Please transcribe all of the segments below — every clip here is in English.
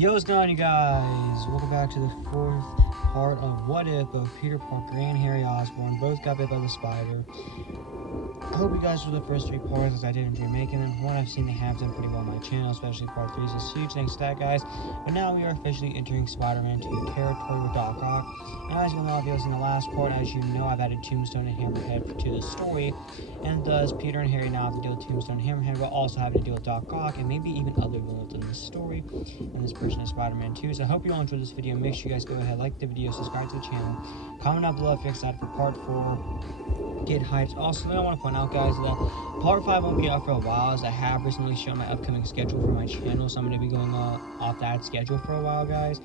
Yo, what's going on, you guys? Welcome back to the fourth part of What If. Both Peter Parker and Harry Osborn both got bit by the spider. I hope you guys for the first three parts, as I did enjoy making them. From what I've seen, they have done pretty well on my channel, especially part 3 is huge. Thanks to that, guys. But now we are officially entering Spider-Man 2 territory with Doc Ock. And as you know, if you was in the last part, as you know, I've added Tombstone and Hammerhead to the story. And thus, Peter and Harry now have to deal with Tombstone and Hammerhead, but also having to deal with Doc Ock and maybe even other villains in the story in this version of Spider-Man 2. So I hope you all enjoyed this video. Make sure you guys go ahead, like the video, subscribe to the channel, comment down below if you're excited for part 4. Get hyped. Also, I want to point out, guys, that part 5 won't be out for a while, as I have recently shown my upcoming schedule for my channel, so I'm going to be going off that schedule for a while, guys.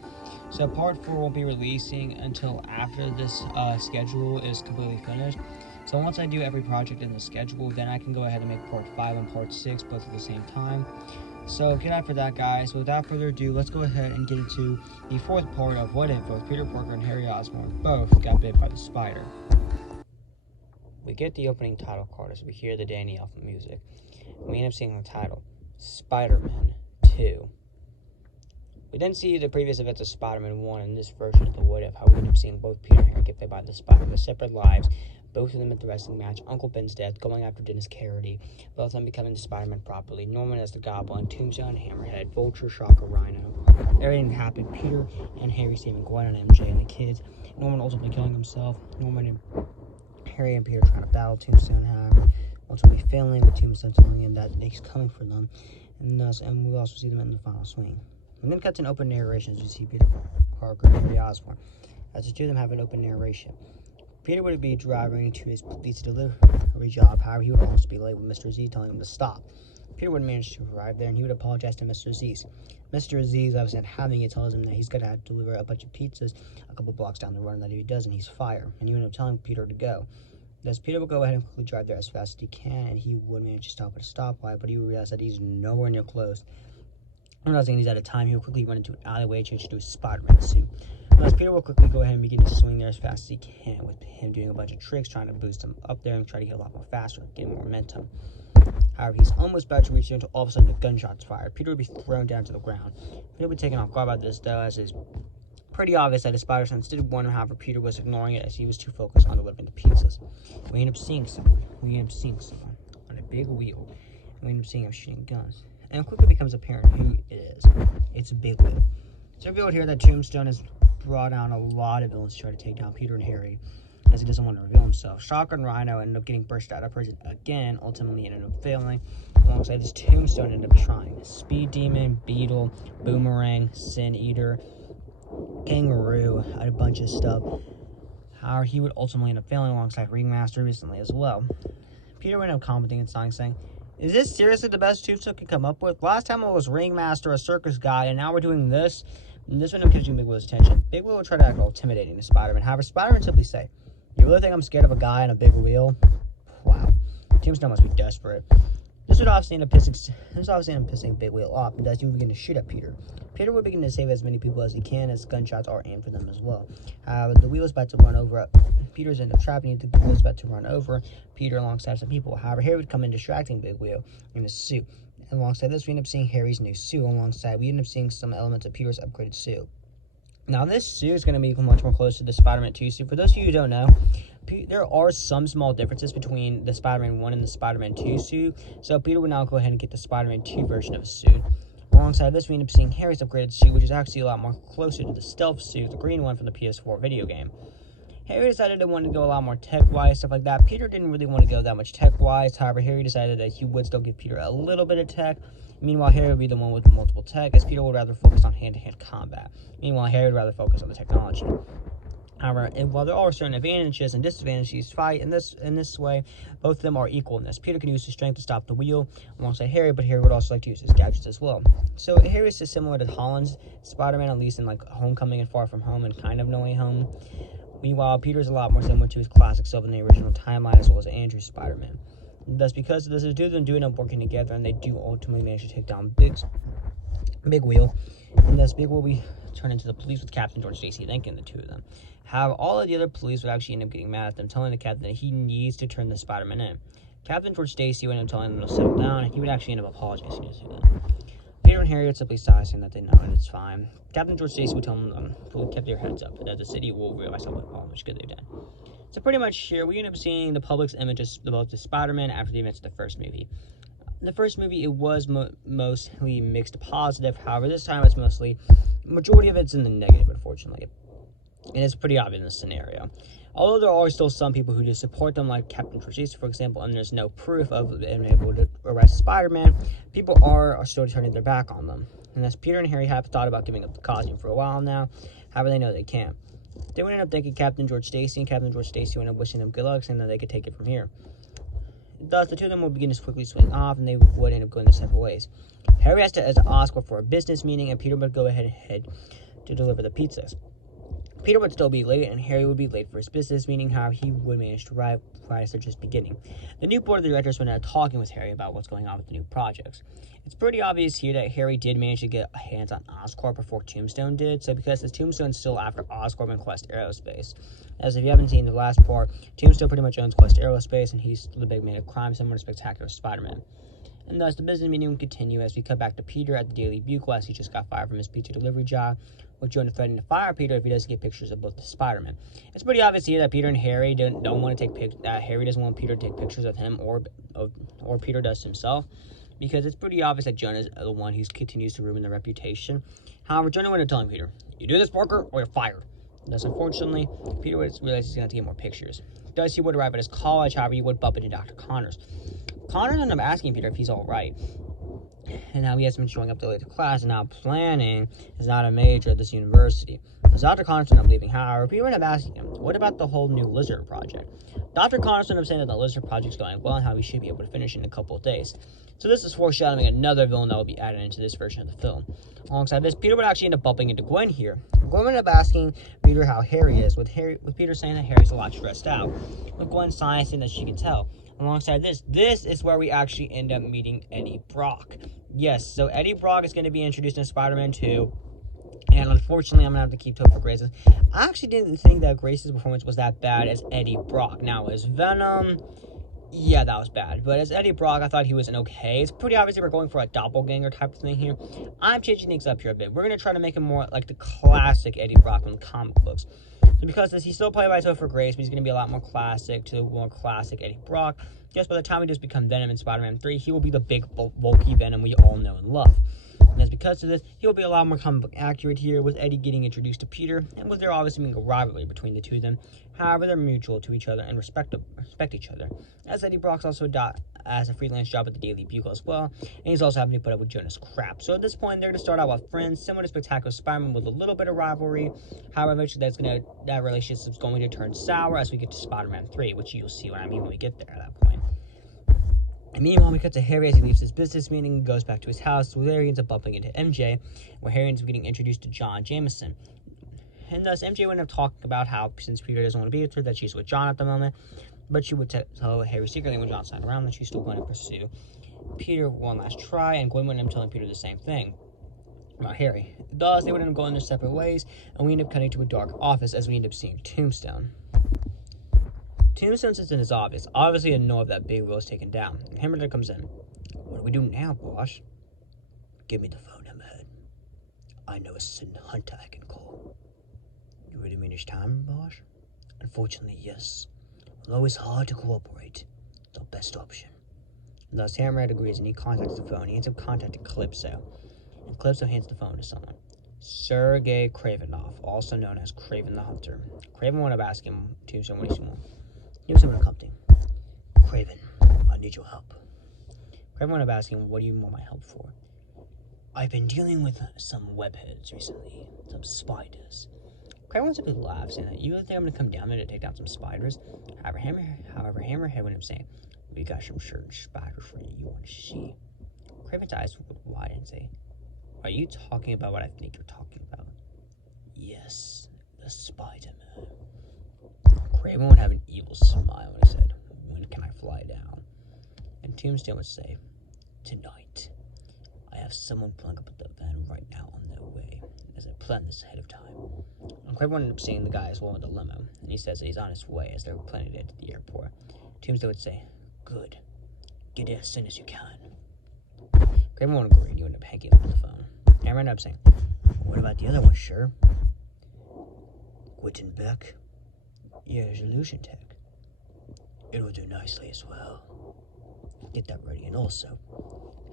So part 4 won't be releasing until after this schedule is completely finished. So once I do every project in the schedule, then I can go ahead and make part 5 and part 6 both at the same time. So get out for that, guys. So without further ado, let's go ahead and get into the fourth part of What If both Peter Parker and Harry Osborn both got bit by the spider. We get the opening title card as we hear the Danny Elfman music. We end up seeing the title, Spider-Man 2. We then see the previous events of Spider-Man 1 in this version of the What If, how we end up seeing both Peter and Harry get bit by the spider with separate lives, both of them at the wrestling match, Uncle Ben's death, going after Dennis Carity, both of them becoming the Spider-Man properly, Norman as the Goblin, Tombstone, Hammerhead, Vulture, Shocker, Rhino. Everything happened, Peter and Harry saving Gwen and MJ and the kids, Norman ultimately killing himself, Norman and Harry and Peter trying to battle Tombstone, however, ultimately failing, with Tombstone telling him that he's coming for them, and we also see them in the final swing. And then cuts an open narration as we see Peter Parker and Harry Osborn, as the two of them have an open narration. Peter would be driving to his police delivery job, however, he would almost be late with Mr. Z telling him to stop. Peter would manage to arrive there, and he would apologize to Mr. Z. Mr. Z, obviously not having it, tells him that he's got to deliver a bunch of pizzas a couple blocks down the road, and that if he doesn't, he's fired. And he would end up telling Peter to go. Thus, Peter will go ahead and quickly drive there as fast as he can, and he would manage to stop at a stoplight, but he would realize that he's nowhere near close. Realizing he's out of time, he will quickly run into an alleyway, change into a Spider-Man suit. Thus, Peter will quickly go ahead and begin to swing there as fast as he can, with him doing a bunch of tricks, trying to boost him up there and try to get a lot more faster, get more momentum. However, he's almost about to reach there until all of a sudden the gunshot's fired. Peter would be thrown down to the ground. Peter would be taken off guard by this, though, as it's pretty obvious that his spider sense did warn him. However, Peter was ignoring it as he was too focused on delivering the pizzas. We end up seeing someone. On a big wheel. We end up seeing him shooting guns. And it quickly becomes apparent who it is. It's Big Wheel. It's revealed here that Tombstone has brought down a lot of villains to try to take down Peter and Harry, as he doesn't want to reveal himself. Shocker and Rhino end up getting burst out of prison again, ultimately ended up failing. Alongside this, Tombstone ended up trying. Speed Demon, Beetle, Boomerang, Sin Eater, Kangaroo, a bunch of stuff. However, he would ultimately end up failing alongside Ringmaster recently as well. Peter would end up commenting and saying, "Is this seriously the best Tombstone could come up with? Last time it was Ringmaster, a circus guy, and now we're doing this?" And this would end up catching Big Will's attention. Big Will would try to act all intimidating to Spider-Man. However, Spider-Man simply say, "You really think I'm scared of a guy on a big wheel?" Wow. Tombstone must be desperate. This would obviously end up pissing Big Wheel off, and thus he would begin to shoot at Peter. Peter would begin to save as many people as he can, as gunshots are aimed for them as well. The wheel is about to run over. Peter's end up trapping. The wheel is about to run over Peter alongside some people. However, Harry would come in distracting Big Wheel in his suit. And alongside this, we end up seeing Harry's new suit. Alongside, we end up seeing some elements of Peter's upgraded suit. Now, this suit is going to be much more close to the Spider-Man 2 suit. For those of you who don't know, there are some small differences between the Spider-Man 1 and the Spider-Man 2 suit. So Peter would now go ahead and get the Spider-Man 2 version of his suit. Alongside this, we end up seeing Harry's upgraded suit, which is actually a lot more closer to the stealth suit, the green one from the PS4 video game. Harry decided to want to go a lot more tech-wise, stuff like that. Peter didn't really want to go that much tech-wise. However, Harry decided that he would still give Peter a little bit of tech. Meanwhile, Harry would be the one with multiple tech, as Peter would rather focus on hand-to-hand combat. Meanwhile, Harry would rather focus on the technology. However, while there are certain advantages and disadvantages to fight in this way, both of them are equal in this. Peter can use his strength to stop the wheel alongside Harry, but Harry would also like to use his gadgets as well. So Harry is similar to Holland's Spider-Man, at least in like Homecoming and Far From Home and kind of No Way Home. Meanwhile, Peter is a lot more similar to his classic self in the original timeline, as well as Andrew's Spider-Man. Thus, because of this, the two of them do end up working together, and they do ultimately manage to take down Big Wheel. And thus, Big Wheel will be turned into the police with Captain George Stacy thanking the two of them. However, all of the other police would actually end up getting mad at them, telling the captain that he needs to turn the Spider-Man in. Captain George Stacy would end up telling them to settle down, and he would actually end up apologizing to them. Peter and Harry would simply sigh, saying that they know and it's fine. Captain George Stacy would tell them to keep their heads up, that the city will realize how much good they've done. So pretty much here, we end up seeing the public's images about the Spider-Man after the events of the first movie. In the first movie, it was mostly mixed positive. However, this time it's mostly, majority of it's in the negative, unfortunately. And it's pretty obvious in this scenario. Although there are still some people who do support them, like Captain Tracy, for example, and there's no proof of them able to arrest Spider-Man, people are still turning their back on them. And as Peter and Harry have thought about giving up the costume for a while now, however, they know they can't. They would end up thanking Captain George Stacy, and Captain George Stacy would end up wishing them good luck, saying that they could take it from here. Thus, the two of them will begin to quickly swing off, and they would end up going their separate ways. Harry has to ask Oscorp for a business meeting, and Peter would go ahead to deliver the pizzas. Peter would still be late, and Harry would be late for his business meeting. However, he would manage to arrive prior to just beginning. The new board of directors would end up talking with Harry about what's going on with the new projects. It's pretty obvious here that Harry did manage to get hands on Oscorp before Tombstone did, so because his Tombstone's still after Oscorp and Quest Aerospace. As if you haven't seen the last part, Tombstone pretty much owns Quest Aerospace, and he's the big man of crime, similar to Spectacular Spider-Man. And thus, the business meeting will continue as we cut back to Peter at the Daily Bugle as he just got fired from his pizza delivery job, with Jonah threatening to fire Peter if he doesn't get pictures of both the Spider-Man. It's pretty obvious here that Peter and Harry don't want to take Harry doesn't want Peter to take pictures of him or Peter does himself, because it's pretty obvious that Jonah's the one who continues to ruin their reputation. However, Jonah would have told Peter, "You do this, Parker, or you're fired." Thus, unfortunately, Peter would realize he's going to have to get more pictures. Thus, he would arrive at his college. However, he would bump into Dr. Connors. Connors ended up asking Peter if he's all right. And now he has been showing up to late to class, and now planning is not a major at this university. As Dr. Connors ended up leaving, however, Peter ended up asking him, what about the whole new Lizard project? Dr. Connors ended up saying that the Lizard project's going well and how he should be able to finish in a couple of days. So this is foreshadowing another villain that will be added into this version of the film. Alongside this, Peter would actually end up bumping into Gwen here. Gwen ended up asking Peter how Harry is, with Peter saying that Harry's a lot stressed out, with Gwen saying that she can tell. Alongside this is where we actually end up meeting Eddie Brock. Yes, so Eddie Brock is going to be introduced in Spider-Man 2. And unfortunately, I'm going to have to keep Topher Grace's. I actually didn't think that Grace's performance was that bad as Eddie Brock. Now, as Venom, yeah, that was bad. But as Eddie Brock, I thought he was an okay. It's pretty obvious we're going for a doppelganger type of thing here. I'm changing things up here a bit. We're going to try to make him more like the classic Eddie Brock from the comic books. So because he's still played by Topher Grace, but he's going to be a lot more classic to more classic Eddie Brock. Just by the time he does become Venom in Spider-Man 3, he will be the big, bulky Venom we all know and love. And as because of this, he'll be a lot more comic book accurate here, with Eddie getting introduced to Peter, and with there obviously being a rivalry between the two of them. However, they're mutual to each other and respect each other. As Eddie Brock's also as a freelance job at the Daily Bugle as well, and he's also having to put up with Jonah's crap. So at this point, they're going to start out with friends, similar to Spectacular Spider-Man, with a little bit of rivalry. However, eventually that relationship is going to turn sour as we get to Spider-Man 3, which you'll see what I mean when we get there at that point. And meanwhile, we cut to Harry as he leaves his business meeting and goes back to his house, where he ends up bumping into MJ, where Harry ends up getting introduced to John Jameson. And thus, MJ would end up talking about how, since Peter doesn't want to be with her, that she's with John at the moment, but she would tell Harry secretly when John's not around that she's still going to pursue Peter one last try, and Gwen would end up telling Peter the same thing about Harry. Thus, they would end up going their separate ways, and we end up cutting to a dark office as we end up seeing Tombstone. Tombstone sits in his office, obviously didn't know if that big wheel is taken down. And Hammerton comes in. What do we do now, boss? Give me the phone, Hammerhead. I know a certain hunter I can call. You really mean it's time, boss? Unfortunately, yes. Although it's hard to cooperate, it's our best option. And thus, Hammerhead agrees and he contacts the phone. He ends up contacting Calypso. And Calypso hands the phone to someone. Sergei Kravenov, also known as Kraven the Hunter. Kraven wound up asking Tombstone what he's doing. Tombstone come to Kraven, I need your help. Kraven wound up asking, what do you want my help for? I've been dealing with some webheads recently, some spiders. Kraven wants to be laugh, saying that you think I'm going to come down there to take down some spiders? However, Hammerhead wound up saying, we got some certain spiders for you want to see. Kraven's eyes would wide and say, are you talking about what I think you're talking about? Yes, the Spider-Man. Kraven would have an evil smile when he said, when can I fly down? And Tombstone would say, tonight. I have someone pulling up at the van right now on their way, as I planned this ahead of time. And Kraven ended up seeing the guy as well in the limo, and he says that he's on his way as they're planning to head to the airport. Tombstone would say, good. Get there as soon as you can. Kraven won't agree, and you end up hanging up on the phone. Hammer ended up saying, what about the other one, sure? Wittenbeck? Yeah, illusion tech. It will do nicely as well. Get that ready, and also,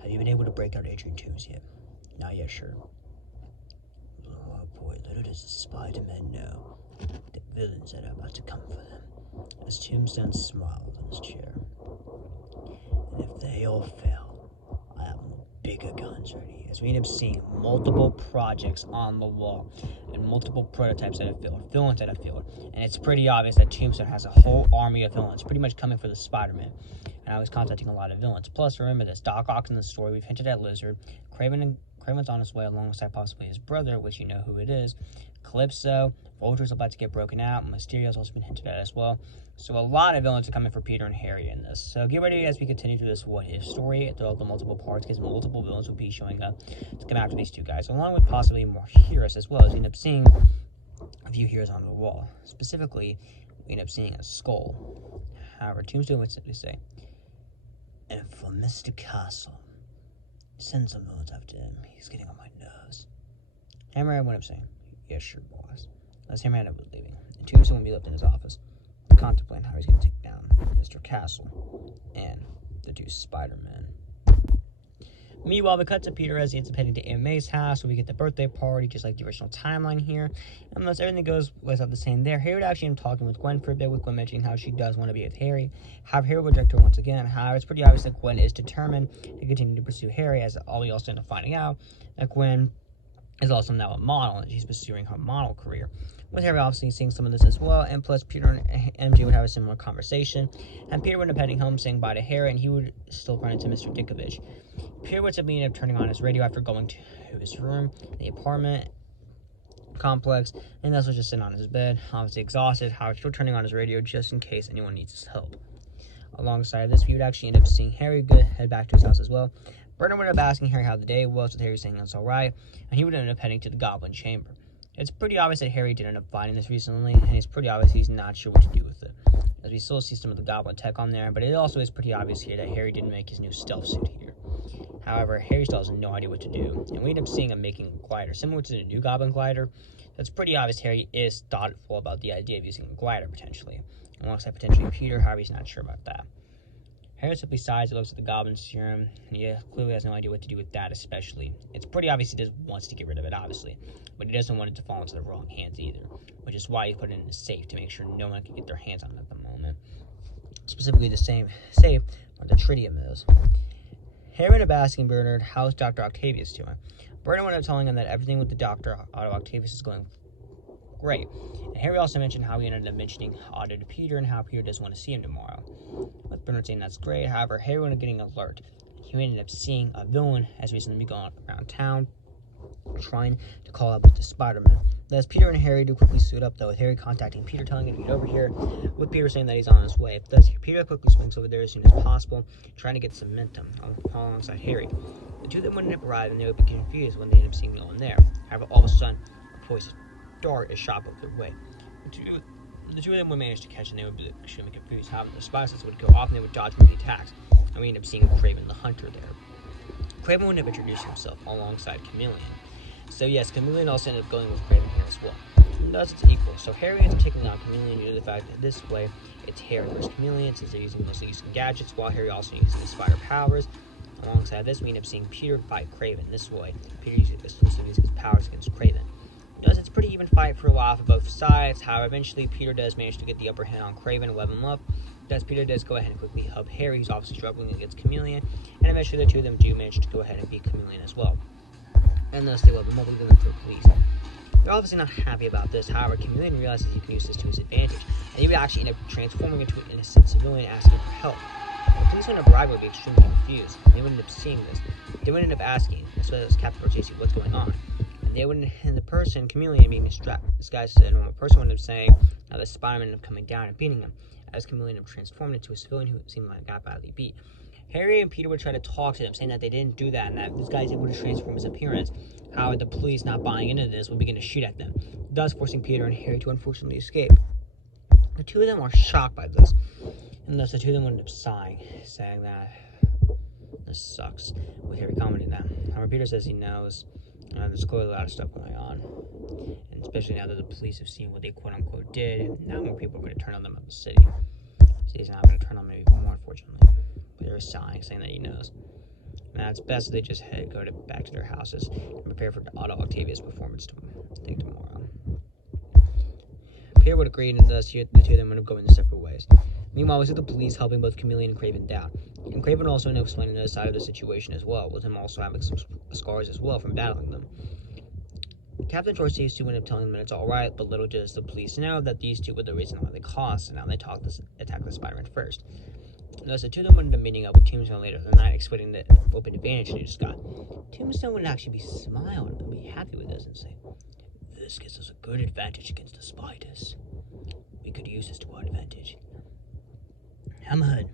have you been able to break out Adrian Toombs yet? Not yet, sure. Oh boy, little does the Spider-Man know the villains that are about to come for them. As Tombstone smiled in his chair. And if they all fail, I have bigger guns ready. As we end up seeing multiple projects on the wall and multiple prototypes that have failed, villains that have failed. And it's pretty obvious that Tombstone has a whole army of villains pretty much coming for the Spider-Man. And I was contacting a lot of villains. Plus, remember this, Doc Ock in the story, we've hinted at Lizard. Kraven's on his way alongside possibly his brother, which you know who it is. Calypso, Vulture's about to get broken out, Mysterio's also been hinted at as well. So a lot of villains are coming for Peter and Harry in this. So get ready as we continue through this what-if story throughout the multiple parts, because multiple villains will be showing up to come after these two guys, along with possibly more heroes as well, as we end up seeing a few heroes on the wall. Specifically, we end up seeing a skull. However, Tombstone would simply say, and for Mr. Castle, send some villains after him. He's getting on my nerves. Hammerhead went up saying, yeah, sure, boss. As Hammerhead was leaving, and Tombstone would be left in his office, contemplating how he's going to take down Mr. Castle and the two Spider-Men. Meanwhile, we cut to Peter as he ends up heading to Aunt May's house, where we get the birthday party, just like the original timeline here. And unless everything goes without the same there, Harry would actually end up talking with Gwen for a bit, with Gwen mentioning how she does want to be with Harry. However, Harry would reject her once again. However, it's pretty obvious that Gwen is determined to continue to pursue Harry, as all we also end up finding out that Gwen is also now a model, and she's pursuing her model career. With Harry obviously seeing some of this as well, and plus Peter and MJ would have a similar conversation, and Peter would end up heading home saying bye to Harry, and he would still run into Mr. Dinkovich. Peter would simply end up turning on his radio after going to his room in the apartment complex, and thus was just sitting on his bed, obviously exhausted, however still turning on his radio just in case anyone needs his help. Alongside this, we would actually end up seeing Harry head back to his house as well. Bernard would end up asking Harry how the day was, with Harry saying it's alright, and he would end up heading to the Goblin Chamber. It's pretty obvious that Harry did end up finding this recently, and it's pretty obvious he's not sure what to do with it, as we still see some of the Goblin tech on there, but it also is pretty obvious here that Harry didn't make his new stealth suit here. However, Harry still has no idea what to do, and we end up seeing him making a glider, similar to the new Goblin glider. It's pretty obvious Harry is thoughtful about the idea of using a glider, potentially, alongside potentially Peter. However, he's not sure about that. Harry simply sighs and looks at the Goblin serum, and he clearly has no idea what to do with that especially. It's pretty obvious he just wants to get rid of it, obviously, but he doesn't want it to fall into the wrong hands either, which is why he put it in a safe to make sure no one can get their hands on it at the moment. Specifically the same safe where the tritium is. Harry ended up asking Bernard, how's Dr. Octavius doing? Bernard ended up telling him that everything with the Dr. Otto Octavius is going great. And Harry also mentioned how he ended up mentioning Otto to Peter and how Peter doesn't want to see him tomorrow. With Bernard saying that's great, however, Harry ended up getting an alert. He ended up seeing a villain has recently been going around town trying to call up the Spider-Man. Thus, Peter and Harry do quickly suit up, though, with Harry contacting Peter, telling him to get over here, with Peter saying that he's on his way. Thus, Peter quickly swings over there as soon as possible, trying to get some momentum alongside Harry. The two of them would end up arriving, and they would be confused when they end up seeing no one there. However, all of a sudden, a poisoned dart is shot both their way. The two of them would manage to catch, and they would be extremely confused. However, the spy sense would go off, and they would dodge one of the attacks, and we end up seeing Kraven the Hunter there. Kraven would end up introducing himself alongside Chameleon. So yes, Chameleon also ended up going with Kraven here as well. And thus it's equal. So Harry ends up taking out Chameleon due to the fact that this way it's Harry versus Chameleon, since they're mostly using gadgets, while Harry also uses his spider powers. Alongside this, we end up seeing Peter fight Kraven this way. Peter using his powers against Kraven. Thus it's a pretty even fight for a while for both sides. However, eventually Peter does manage to get the upper hand on Kraven and web him up. Thus Peter does go ahead and quickly help Harry, who's obviously struggling against Chameleon, and eventually the two of them do manage to go ahead and beat Chameleon as well. And thus they web him up, leaving them for police. They're obviously not happy about this. However, Chameleon realizes he can use this to his advantage, and he would actually end up transforming into an innocent civilian asking for help. And the police would end up arriving would be extremely confused. They would end up seeing this. They would end up asking, as well as Captain JC, what's going on. And the person, Chameleon, being disguised as a normal person, would end up saying how the Spider-Man ended up coming down and beating him, as Chameleon ended up transformed into a civilian who seemed like got badly beat. Harry and Peter would try to talk to them, saying that they didn't do that, and that this guy's able to transform his appearance. How the police, not buying into this, would begin to shoot at them, thus forcing Peter and Harry to unfortunately escape. The two of them are shocked by this, and thus the two of them would end up sighing, saying that This sucks. With Harry commenting that. However, Peter says he knows there's clearly a lot of stuff going on. And especially now that the police have seen what they quote-unquote did, now more people are going to turn on them at the city. So he's not going to turn on them even more, unfortunately. But they're sighing, saying that he knows. Now it's best that they just back to their houses and prepare for the Otto Octavius performance tomorrow. Peter would agree, and thus the two of them would go in their separate ways. Meanwhile, we see the police helping both Chameleon and Kraven down. And Kraven also ends up explaining the side of the situation as well, with him also having some scars as well from battling them. Captain George sees two end up telling them that it's alright, but little does the police know that these two were the reason why they caused, and now they attack the Spider-Man first. Thus, the two of them would end up meeting up with Tombstone later in the night, exploiting the open advantage they just got. Tombstone would actually be smiling and be happy with this and say, "This gives us a good advantage against the spiders. We could use this to our advantage." Hammerhead.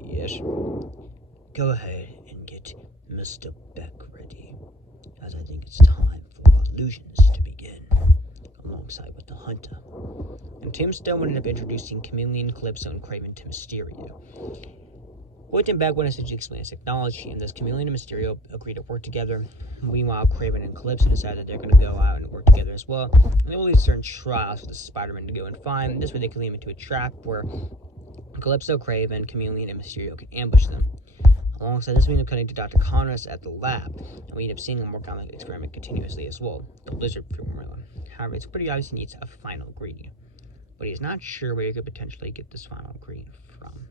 Yes. Go ahead and get Mr. Beck ready, as I think it's time for our illusions to begin, alongside with the Hunter. And Tombstone would end up introducing Chameleon, Calypso, and Kraven to Mysterio. White and Beck would essentially explain his technology, and thus Chameleon and Mysterio agree to work together. Meanwhile, Kraven and Calypso decide that they're going to go out and work together as well, and they will leave certain trials for the Spider-Man to go and find. This way they can lead him into a trap where Calypso, Kraven, Chameleon, and Mysterio can ambush them. Alongside this, we end up cutting to Dr. Connors at the lab, and we end up seeing him work on the experiment continuously as well, the lizard formula. However, it's pretty obvious he needs a final ingredient, but he's not sure where he could potentially get this final ingredient from.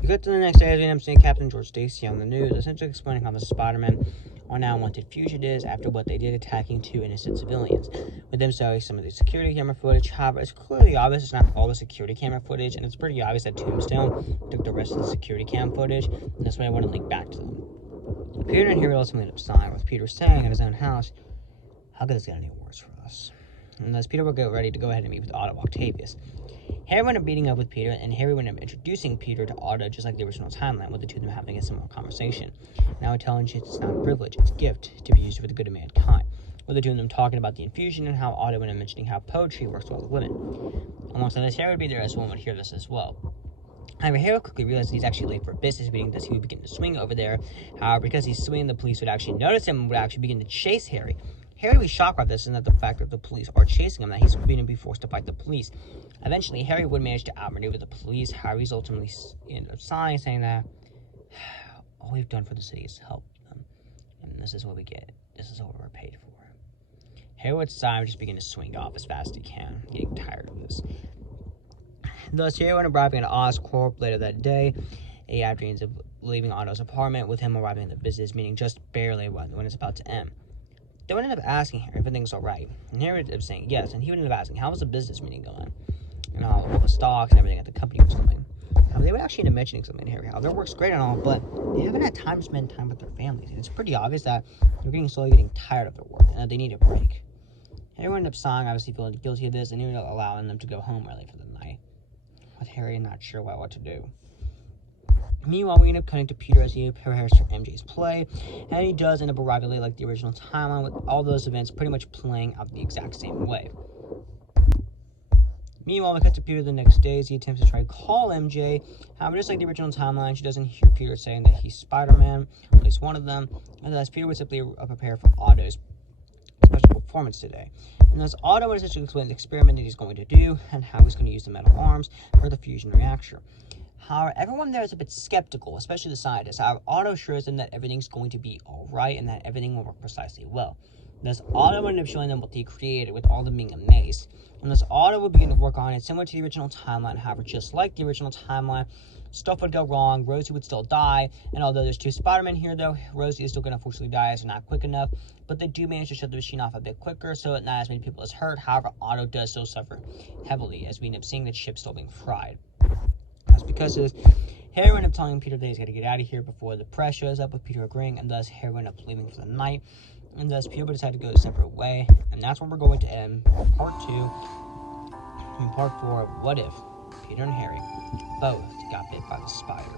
We get to the next day as we end up seeing Captain George Stacy on the news, essentially explaining how the Spider-Man are now wanted fugitives after what they did attacking two innocent civilians, with them showing some of the security camera footage. However, it's clearly obvious it's not all the security camera footage, and it's pretty obvious that Tombstone took the rest of the security cam footage, and that's why I want to link back to them. Peter and Harry ultimately end up sighing, with Peter saying at his own house, "How could this get any worse for us?" And thus Peter will get ready to go ahead and meet with Otto Octavius. Harry wound up meeting up with Peter, and Harry wound up introducing Peter to Otto, just like the original timeline, with the two of them having a similar conversation. Now telling you it's not a privilege, it's a gift to be used for the good of mankind, with the two of them talking about the infusion and how Otto wound up mentioning how poetry works well with women. Alongside this, Harry would be there as well and would hear this as well. However, Harry quickly realized that he's actually late for a business meeting, thus he would begin to swing over there. However, because he's swinging, the police would actually notice him and would actually begin to chase Harry. Harry would be shocked by this, and that the fact that the police are chasing him, that he's going to be forced to fight the police. Eventually, Harry would manage to outmaneuver the police. Harry's ultimately ended up sighing, saying that all we've done for the city is help them, and this is what we get. This is what we're paid for. Harry would sigh and just begin to swing off as fast as he can, getting tired of this. Thus, Harry would arriving at Oscorp later that day, after he ends up leaving Otto's apartment, with him arriving at the business meeting just barely when it's about to end. They would end up asking Harry if everything's alright, and Harry would end up saying yes, and he would end up asking how was the business meeting going, and how all the stocks and everything at the company was going. They would actually end up mentioning something to Harry, how their work's great and all, but they haven't had time to spend time with their families, and it's pretty obvious that they're slowly getting tired of their work, and that they need a break. Harry would end up sighing, obviously feeling guilty of this, and he would end up allowing them to go home early for the night, with Harry not sure what to do. Meanwhile, we end up cutting to Peter as he prepares for MJ's play, and he does end up arriving late like the original timeline, with all those events pretty much playing out the exact same way. Meanwhile, we cut to Peter the next day as he attempts to try to call MJ. However, just like the original timeline, she doesn't hear Peter saying that he's Spider-Man, or at least one of them, and thus Peter would simply prepare for Otto's special performance today. And thus Otto would essentially explain the experiment that he's going to do, and how he's going to use the metal arms for the fusion reaction. However, everyone there is a bit skeptical, especially the scientists. However, Otto assures them that everything's going to be alright and that everything will work precisely well. Thus, Otto would end up showing them what they created, with all them being amazed. And thus, Otto would begin to work on it, similar to the original timeline. However, just like the original timeline, stuff would go wrong, Rosie would still die, and although there's two Spider-Men here, though, Rosie is still going to unfortunately die as they're not quick enough, but they do manage to shut the machine off a bit quicker, so that not as many people is hurt. However, Otto does still suffer heavily, as we end up seeing the ship still being fried. That's because Harry ended up telling Peter that he's got to get out of here before the press shows up, with Peter agreeing, and thus Harry ended up leaving for the night, and thus Peter decided to go a separate way, and that's where we're going to end part 2, and part 4 of What If Peter and Harry both got bit by the spider.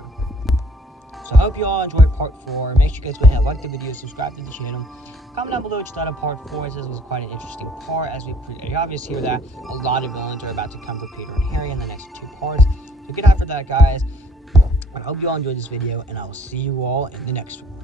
So I hope you all enjoyed part 4. Make sure you guys go ahead and like the video, subscribe to the channel, comment down below what you thought of part 4, as this was quite an interesting part, as we pretty obvious here that a lot of villains are about to come for Peter and Harry in the next 2 parts. So get out for that, guys. But I hope you all enjoyed this video, and I will see you all in the next one.